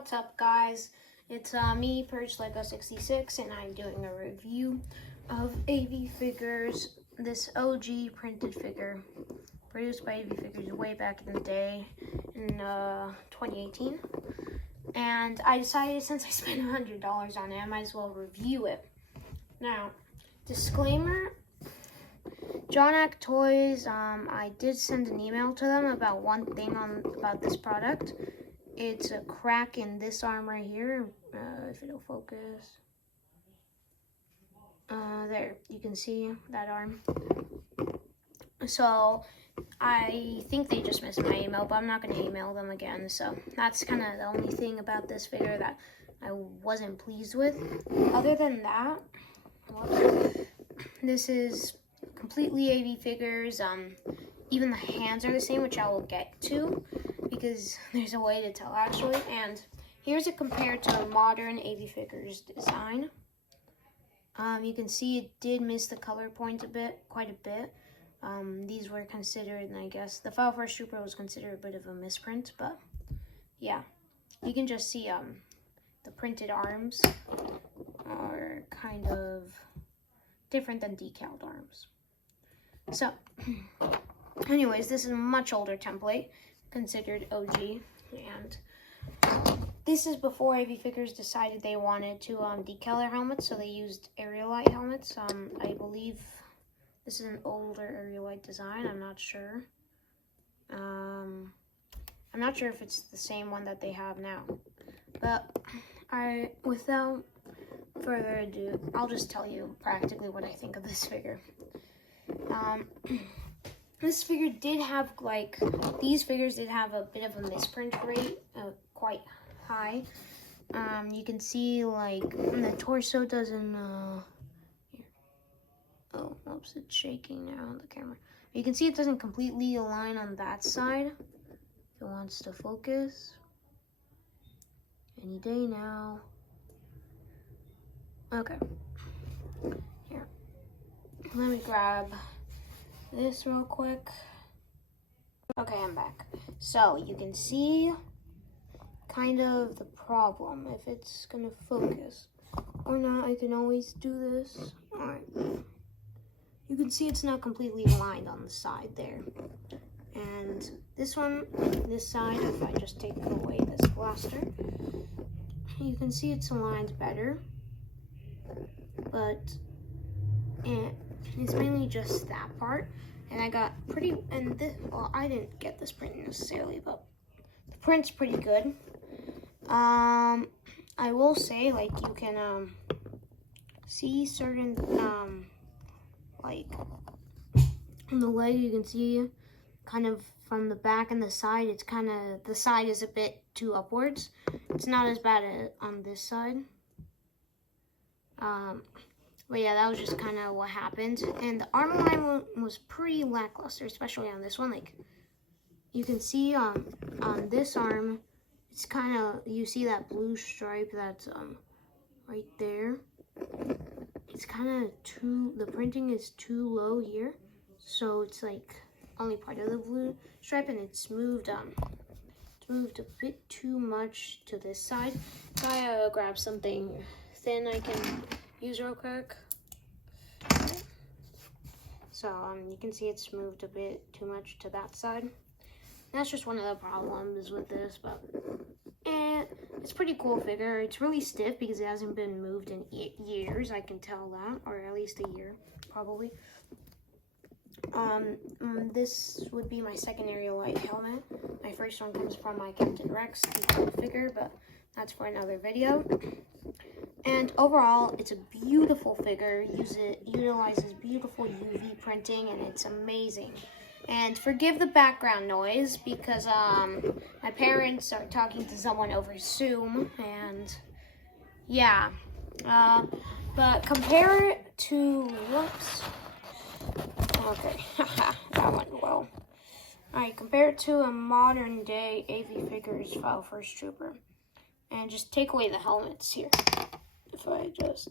What's up, guys? It's me, PurgeLego66, and I'm doing a review of AV Figures, this OG printed figure produced by AV Figures way back in the day in 2018. And I decided, since I spent $100 on it, I might as well review it. Now, disclaimer, John Ack Toys, I did send an email to them about one thing about this product. It's a crack in this arm right here, if it'll focus. There, you can see that arm. So, I think they just missed my email, but I'm not going to email them again. So, that's kind of the only thing about this figure that I wasn't pleased with. Other than that, this is completely AV Figures. Even the hands are the same, which I will get to, because there's a way to tell actually. And here's it compared to a modern AV Figures design. You can see it did miss the color point quite a bit. These were considered, and I guess the File First Trooper was considered a bit of a misprint, but yeah, you can just see the printed arms are kind of different than decaled arms. So, anyways, this is a much older template, considered OG, and this is before AV Figures decided they wanted to decal their helmets, so they used Aerolite helmets. I believe this is an older Aerolite design. I'm not sure. I'm not sure if it's the same one that they have now, but without further ado, I'll just tell you practically what I think of this figure. This figure did have, these figures did have a bit of a misprint rate, quite high. You can see, the torso doesn't, here. Oh, whoops, it's shaking now on the camera. You can see it doesn't completely align on that side. If it wants to focus. Any day now. Okay. Here. Let me grab this real quick. Okay, I'm back. So you can see kind of the problem, if it's gonna focus or not. I can always do this. Alright, you can see it's not completely aligned on the side there, and this one, this side, if I just take away this blaster, you can see it's aligned better, but it's mainly just that part. And I got well, I didn't get this print necessarily, but the print's pretty good. I will say, you can, see certain, on the leg, you can see kind of from the back and the side, it's the side is a bit too upwards. It's not as bad on this side. But yeah, that was just kind of what happened. And the arm line was pretty lackluster, especially on this one. You can see on this arm, it's kind of, you see that blue stripe that's right there. It's kind of the printing is too low here. So it's only part of the blue stripe, and it's moved a bit too much to this side. If I grab something thin I can use real quick. So you can see it's moved a bit too much to that side. That's just one of the problems with this, but it's a pretty cool figure. It's really stiff because it hasn't been moved in years, I can tell that, or at least a year, probably. This would be my second Aerolite helmet. My first one comes from my Captain Rex figure, but that's for another video. And overall, it's a beautiful figure. Utilizes beautiful UV printing, and it's amazing. And forgive the background noise because my parents are talking to someone over Zoom, and yeah. But compare it to, whoops. Okay, that went well. Alright, compare it to a modern day AV Figures File First Trooper, and just take away the helmets here. If I just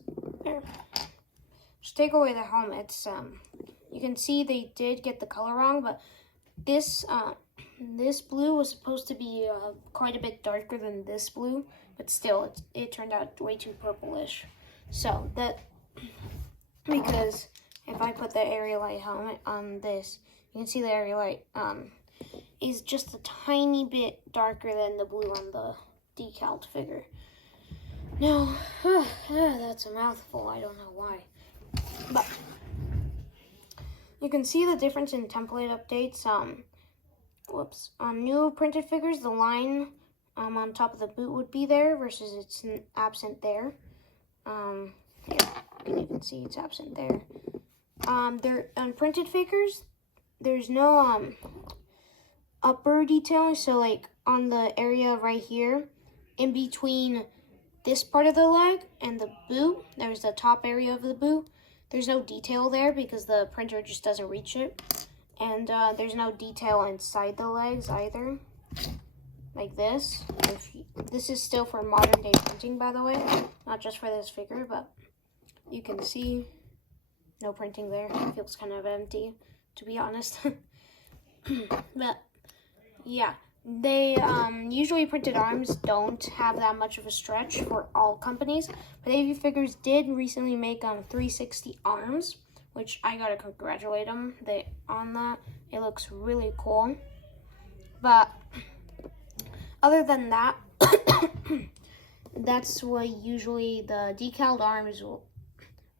take away the helmets, you can see they did get the color wrong, but this this blue was supposed to be quite a bit darker than this blue, but still, it turned out way too purplish. So that, because if I put the area light helmet on this, you can see the area light is just a tiny bit darker than the blue on the decaled figure. Now, that's a mouthful, I don't know why. But you can see the difference in template updates. On new printed figures, the line on top of the boot would be there versus it's absent there. Here, you can even see it's absent there. On printed figures, there's no upper detailing, so like on the area right here, in between this part of the leg and the boot, there's the top area of the boot. There's no detail there because the printer just doesn't reach it. And there's no detail inside the legs either, like this. This is still for modern day printing, by the way, not just for this figure, but you can see no printing there. It feels kind of empty, to be honest. But yeah, they usually printed arms don't have that much of a stretch for all companies, but AV Figures did recently make 360 arms, which I gotta congratulate them on that. It looks really cool. But other than that, that's what usually the decaled arms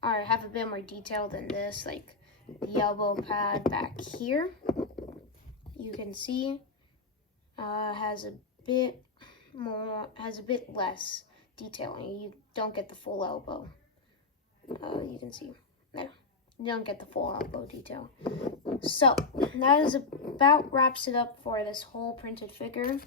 have a bit more detail than this, like the elbow pad back here. You can see has a bit less detailing. You don't get the full elbow. You can see there. You don't get the full elbow detail. So that is about wraps it up for this whole printed figure.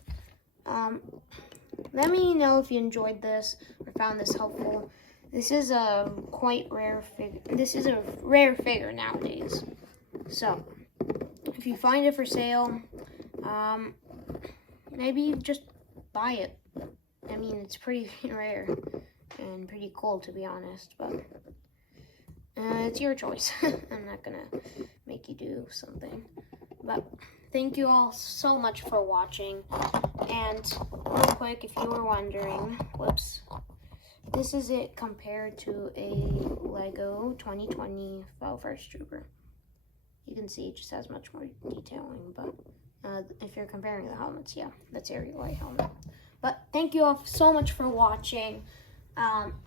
Let me know if you enjoyed this or found this helpful. This is a quite rare figure. This is a rare figure nowadays. So if you find it for sale, maybe just buy it. I mean, it's pretty rare and pretty cool, to be honest, but it's your choice. I'm not gonna make you do something. But thank you all so much for watching. And real quick, if you were wondering, whoops, this is it compared to a Lego 2020 Fell First Trooper. You can see it just has much more detailing, but if you're comparing the helmets, yeah, that's area light helmet. But thank you all so much for watching.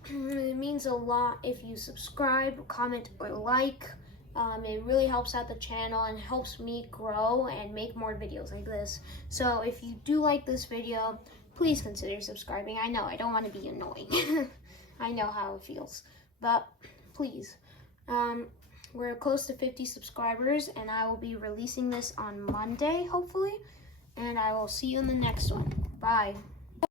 It means a lot if you subscribe, comment, or like. It really helps out the channel and helps me grow and make more videos like this. So if you do like this video, please consider subscribing. I know, I don't want to be annoying. I know how it feels, but please. We're close to 50 subscribers, and I will be releasing this on Monday, hopefully. And I will see you in the next one. Bye.